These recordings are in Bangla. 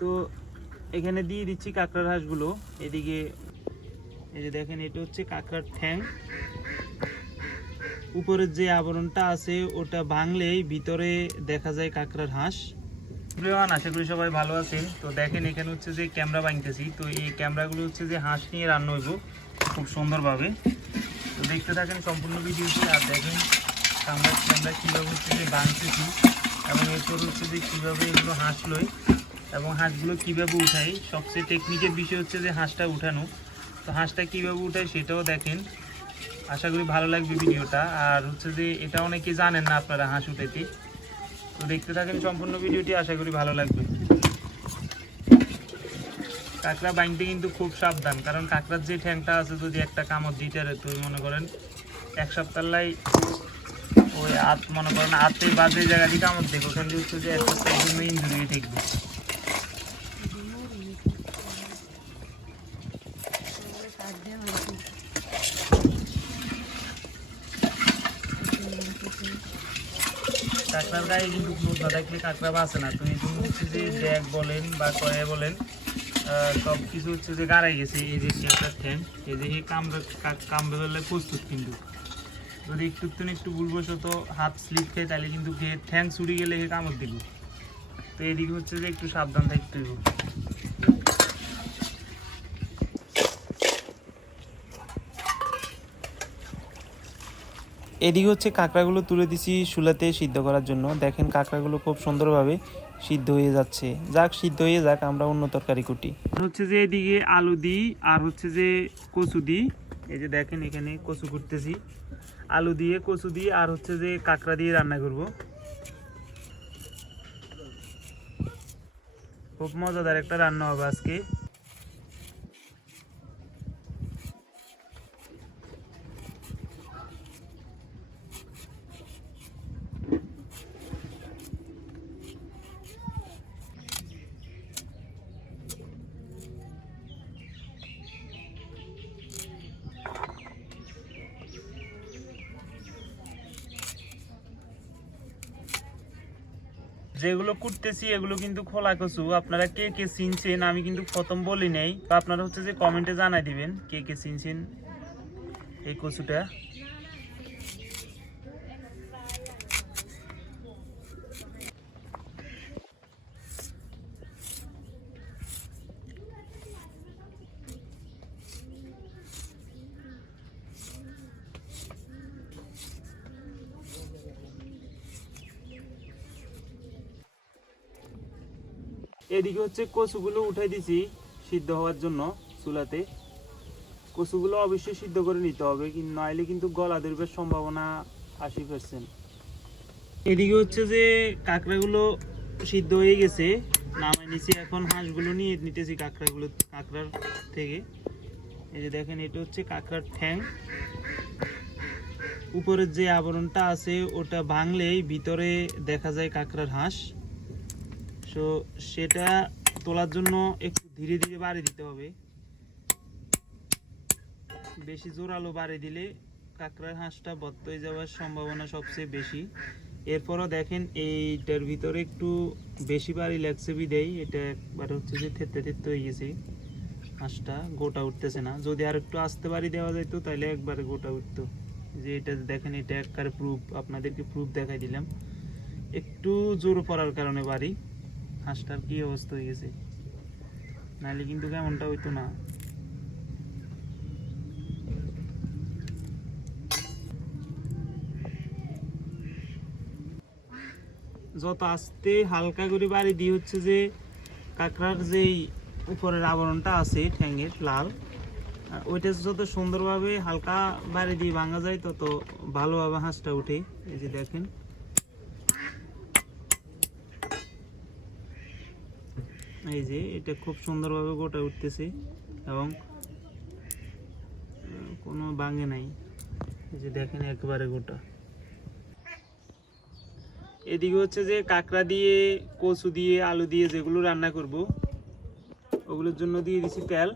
তো এখানে দিয়ে দিচ্ছি কাঁকড়ার হাঁসগুলো। এদিকে এই যে দেখেন, এটা হচ্ছে কাঁকড়ার ঠ্যাং। উপরের যে আবরণটা আছে ওটা ভাঙলেই ভিতরে দেখা যায় কাঁকড়ার হাঁস। প্রিয়মান, আশা করি সবাই ভালো আছেন। তো দেখেন, এখানে হচ্ছে যে ক্যামেরা বাঁধতেছি। তো এই ক্যামেরাগুলো হচ্ছে যে হাঁস নিয়ে রান্না হইব খুব সুন্দরভাবে। তো দেখতে থাকেন সম্পূর্ণ ভিডিওটি, আর দেখেন ক্যামেরা কীভাবে হচ্ছে যে বাঁধতেছি, এবং এরপর হচ্ছে যে কীভাবে এগুলো হাঁস লই এবং হাঁসগুলো কীভাবে উঠাই। সবচেয়ে টেকনিকের বিষয় হচ্ছে যে হাঁসটা উঠানো। তো হাঁসটা কীভাবে উঠাই সেটাও দেখেন। আশা করি ভালো লাগবে ভিডিওটা। আর হচ্ছে যে এটা অনেকে জানেন না আপনারা হাঁস উঠাইতে। তো দেখতে থাকেন সম্পূর্ণ ভিডিওটি, আশা করি ভালো লাগবে। কাঁকড়া বাইনতে কিন্তু খুব সাবধান, কারণ কাঁকড়ার যে ঠ্যাংটা আছে যদি একটা কামড় দিতে পারে, তো মনে করেন এক সপ্তাহলাই ওই মনে করেন হাতে বা যে জায়গা দিয়ে কামড় দেখবে ওখান দিয়ে হচ্ছে যে এক সপ্তাহের জন্য ইঞ্জুরি থাকবে। কাঁকড়ার গায়ে কিন্তু ক্লোজ না থাকলে কাঁকড়া বাঁচে না। তো এই জন্য হচ্ছে যে ড্যাগ বলেন বা কয়ে বলেন, সব কিছু হচ্ছে যে গাড়াই গেছে। এই যে একটা ঠ্যাং, এই যে কামড়ে ধরলে প্রস্তুত। কিন্তু যদি একটু ভুলবশত হাত স্লিপ খায় তাহলে কিন্তু ঠ্যাং ছুড়ে গেলে কামড় দিল। তো এদিকে হচ্ছে যে একটু সাবধান থাকতে হবে। এদিকে হচ্ছে কাঁকড়াগুলো তুলে দিছি চুলাতে সিদ্ধ করার জন্য। দেখেন কাঁকড়াগুলো খুব সুন্দরভাবে সিদ্ধ হয়ে যাচ্ছে। যাক, সিদ্ধ হয়ে যাক, আমরা অন্য তরকারি কুটি। হচ্ছে যে এদিকে আলু দিই আর হচ্ছে যে কচু দিই। এই যে দেখেন এখানে কচু করতেছি, আলু দিয়ে কচু দিয়ে আর হচ্ছে যে কাঁকড়া দিয়ে রান্না করব। খুব মজাদার একটা রান্না হবে আজকে। যেগুলো কুটতেছি এগুলো কিন্তু খোলা কচু। আপনারা কে কে চিনছেন আমি কিন্তু প্রথম বলি নাই, তো আপনারা হচ্ছে যে কমেন্টে জানাই দিবেন কে কে চিনছেন এই কচুটা। এদিকে হচ্ছে কচুগুলো উঠাই দিছি সিদ্ধ হওয়ার জন্য চুলাতে। কচুগুলো অবশ্যই সিদ্ধ করে নিতে হবে, কিন্তু নইলে কিন্তু গলা ধরবার সম্ভাবনা 80%। এদিকে হচ্ছে যে কাঁকড়াগুলো সিদ্ধ হয়ে গেছে, নামাই নিছি। এখন হাঁসগুলো নিয়ে নিতেছি কাঁকড়ার থেকে। এই যে দেখেন, এটা হচ্ছে কাঁকড়ার ঠ্যাং। উপরের যে আবরণটা আছে ওটা ভাঙলেই ভিতরে দেখা যায় কাঁকড়ার হাঁস। তো সেটা তোলার জন্য একটু ধীরে ধীরে বাড়ি দিতে হবে। বেশি জোরালো বাড়ি দিলে কাঁকড়ার হাঁসটা বদ্ধ হয়ে যাওয়ার সম্ভাবনা সবচেয়ে বেশি। এরপরও দেখেন এইটার ভিতরে একটু বেশি বাড়ি লাগছে বিদেয় এটা একবার হচ্ছে যে থেতে হয়ে গেছে। হাঁসটা গোটা উঠতেছে না। যদি আর একটু আস্তে বাড়ি দেওয়া যেত তাহলে একবারে গোটা উঠতো। যে এটা দেখেন, এটা একবারে প্রুফ, আপনাদেরকে প্রুফ দেখাই দিলাম। একটু জোর পড়ার কারণে বাড়ি হাঁসটার কি অবস্থা হয়ে গেছে, নাহলে কিন্তু কেমনটা হইতো না। যত আস্তে হালকা করে বাড়ি দিয়ে হচ্ছে যে কাঁকড়ার যেই উপরের আবরণটা আছে ঠ্যাঙের লাল, ওইটা যত সুন্দরভাবে হালকা বাড়ি দিয়ে ভাঙা যায় তত ভালোভাবে হাঁসটা উঠে। এই যে দেখেন, এই যে এটা খুব সুন্দরভাবে গোটা উঠতেছে এবং কোনো ভাঙে নাই। এই যে দেখেন একেবারে গোটা। এদিকে হচ্ছে যে কাঁকড়া দিয়ে কচু দিয়ে আলু দিয়ে যেগুলো রান্না করব ওগুলোর জন্য দিয়ে দিছি তেল।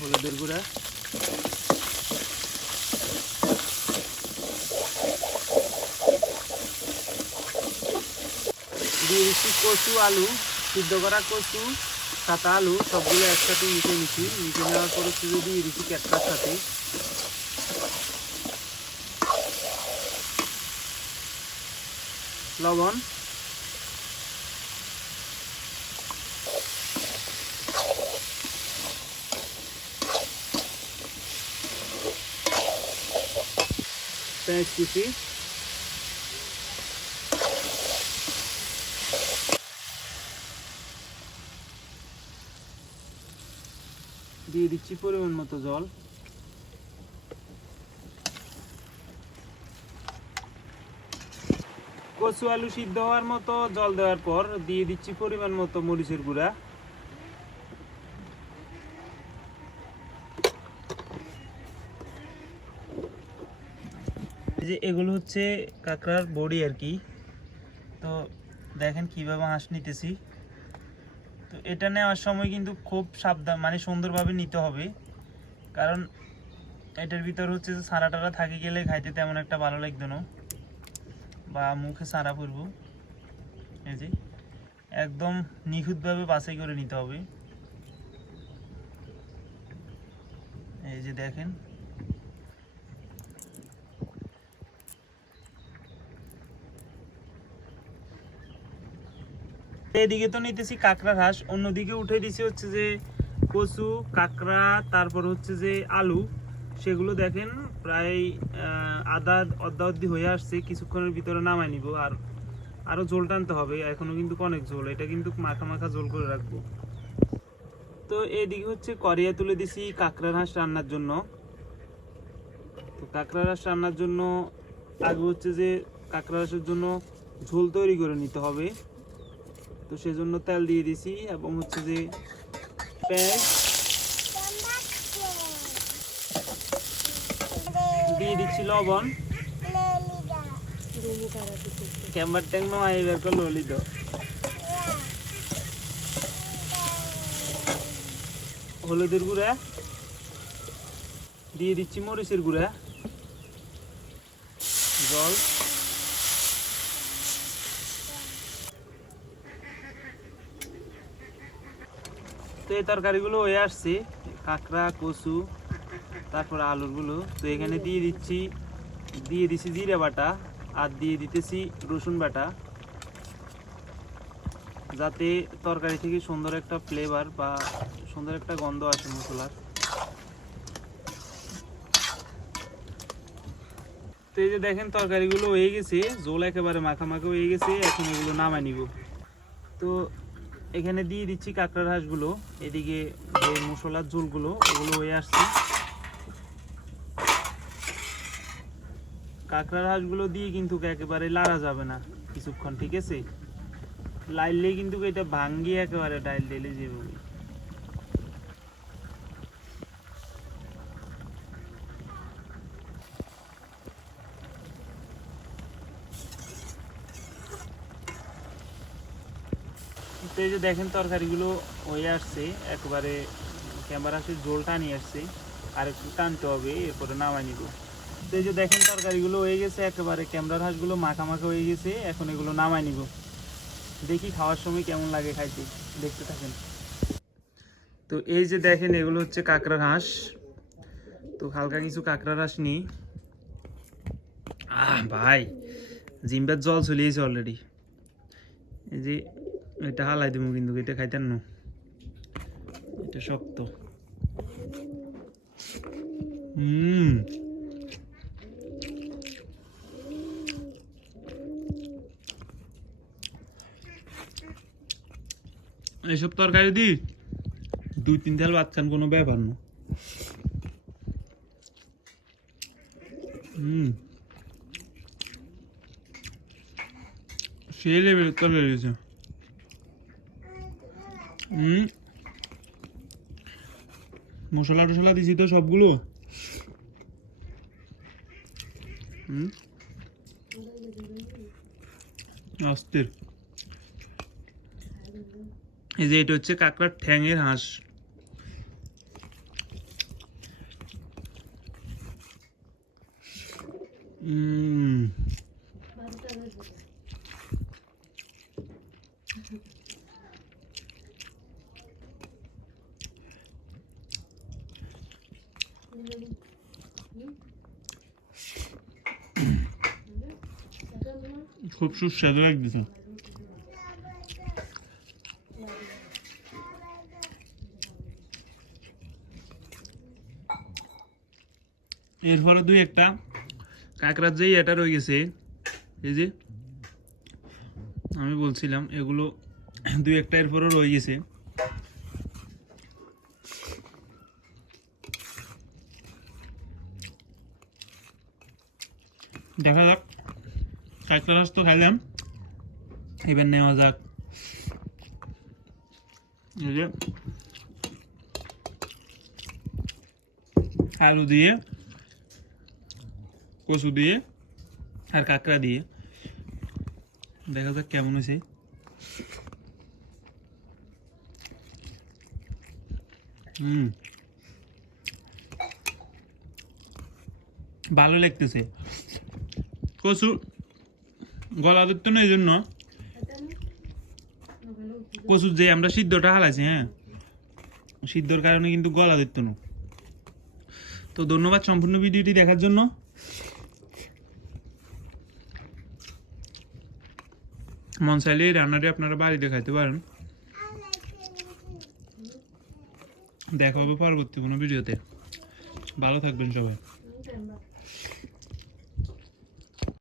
হলুদের গুঁড়া, দিয়ে দিচ্ছি কচু আলু, সিদ্ধ করা কচু, কাঁচা আলু সবগুলো একসাথে মিশে নেওয়ার পর হচ্ছে যে দিয়ে দিচ্ছি ক্যাকড়ার সাথে। লবণ, পেঁয়াজ কুচি, দিয়ে দিচ্ছি পরিমাণ মতো জল। কচু আলু সিদ্ধ হওয়ার মতো জল দেওয়ার পর দিয়ে দিচ্ছি পরিমাণ মতো মরিচের গুঁড়া, যে এগুলো হচ্ছে কাঁকড়ার বড়ি আর কি। তো দেখেন কিভাবে হাঁস নিতেছি। তো এটা নেওয়ার সময় কিন্তু খুব সাবধান, মানে সুন্দরভাবে নিতে হবে, কারণ এটার ভিতর হচ্ছে যে সারা টারা থাকে গেলে খাইতে তেমন একটা ভালো লাগতো না, বা মুখে সারা পড়বো। এই যে একদম নিখুঁতভাবে বাছাই করে নিতে হবে। এই যে দেখেন, এদিকে তো নিতেছি কাঁকড়ার হাঁস, অন্যদিকে উঠে দিছি হচ্ছে যে কচু, কাঁকড়া, তারপর হচ্ছে যে আলু, সেগুলো দেখেন প্রায় অর্ধা অর্ধি হয়ে আসছে। কিছুক্ষণের ভিতরে নামাই নিব, আর আরও ঝোল টানতে হবে, এখনো কিন্তু অনেক ঝোল, এটা কিন্তু মাখা মাখা ঝোল করে রাখবো। তো এদিকে হচ্ছে কড়াইয়ে তুলে দিছি কাঁকড়ার হাঁস রান্নার জন্য। তো কাঁকড়ার হাঁস রান্নার জন্য আগে হচ্ছে যে কাঁকড়ার হাঁসের জন্য ঝোল তৈরি করে নিতে হবে। তো সেজন্য তেল দিয়ে দিছি এবং হচ্ছে যে পেঁয়াজ দিয়ে দিচ্ছি, লবণ, ক্যাম্বার ট্যাং নয় এবার করে ললিত, হলুদের গুঁড়া দিয়ে দিচ্ছি, মরিচের গুঁড়া, জল, তো এই তরকারিগুলো হয়ে আসছে, কাঁকড়া, কচু, তারপর আলুরগুলো। তো এখানে দিয়ে দিচ্ছি জিরে বাটা, আর দিয়ে দিতেছি রসুন বাটা, যাতে তরকারি থেকে সুন্দর একটা ফ্লেভার বা সুন্দর একটা গন্ধ আসে মশলার। তো এই যে দেখেন তরকারিগুলো হয়ে গেছে, ঝোল একেবারে মাখামাখা হয়ে গেছে, এখন এগুলো নামাই নিব। তো এখানে দিয়ে দিচ্ছি কাঁকড়ার হাঁসগুলো, এদিকে যে মশলার ঝোলগুলো ওগুলো হয়ে আসছে। কাঁকড়ার হাঁসগুলো দিয়ে কিন্তু একেবারে লাড়া যাবে না কিছুক্ষণ, ঠিক আছে? লাইলে কিন্তু এটা ভাঙ্গিয়ে একেবারে ডাইল ঢেলে যাবে। তো এই যে দেখেন তরকারিগুলো হয়ে আসছে, একেবারে ক্যামেরা সে ঝোলটা নিয়ে আসছে, আর একটু টানতে হবে, এরপরে নামাই নিব। তো এই যে দেখেন তরকারিগুলো হয়ে গেছে, একেবারে ক্যামেরার হাঁসগুলো মাখা মাখা হয়ে গেছে, এখন এগুলো নামাই নিব। দেখি খাওয়ার সময় কেমন লাগে খাইতে, দেখতে থাকেন। তো এই যে দেখেন এগুলো হচ্ছে কাঁকড়ার হাঁস। তো হালকা কিছু কাঁকড়ার হাঁস নিই। ভাই জিম্বার জল চলিয়েছে অলরেডি। এই যে এটা হালাই দিব, কিন্তু এটা খাইতেন না, এটা শক্ত। এইসব তরকারি দি 2-3 থাল ভাত খান কোনো ব্যাপার না। সেই লেভেলের তরকারি হয়েছে। মশলা টশলা দিছি তো সবগুলো। আস্তের এই যে এটা হচ্ছে কাঁকড়ার ঠ্যাঙের হাঁস। খুব সুস্বাদু লাগতেছে। এরপরে দুই একটা কাঁকড়ার যেই এটা রয়ে গেছে, এই যে আমি বলছিলাম এগুলো দুই একটা এরপরও রয়ে গেছে। দেখা যাক, কাঁকড়া রস তো খাইলাম, এবার নেওয়া যাক এই যে আলু দিয়ে, কচু দিয়ে আর কাঁকড়া দিয়ে। দেখা যাক কেমন হয়েছে। ভালো লাগতেছে। কচু গলা দিত না, এই জন্য কচুর যে আমরা সিদ্ধটা হালাইছি, হ্যাঁ সিদ্ধর কারণে কিন্তু গলা দিত না। তো ধন্যবাদ সম্পূর্ণ ভিডিওটি দেখার জন্য। মন চাইলে এই রান্নাটি আপনারা বাড়িতে খাইতে পারেন। দেখা হবে পরবর্তী কোনো ভিডিওতে। ভালো থাকবেন সবাই।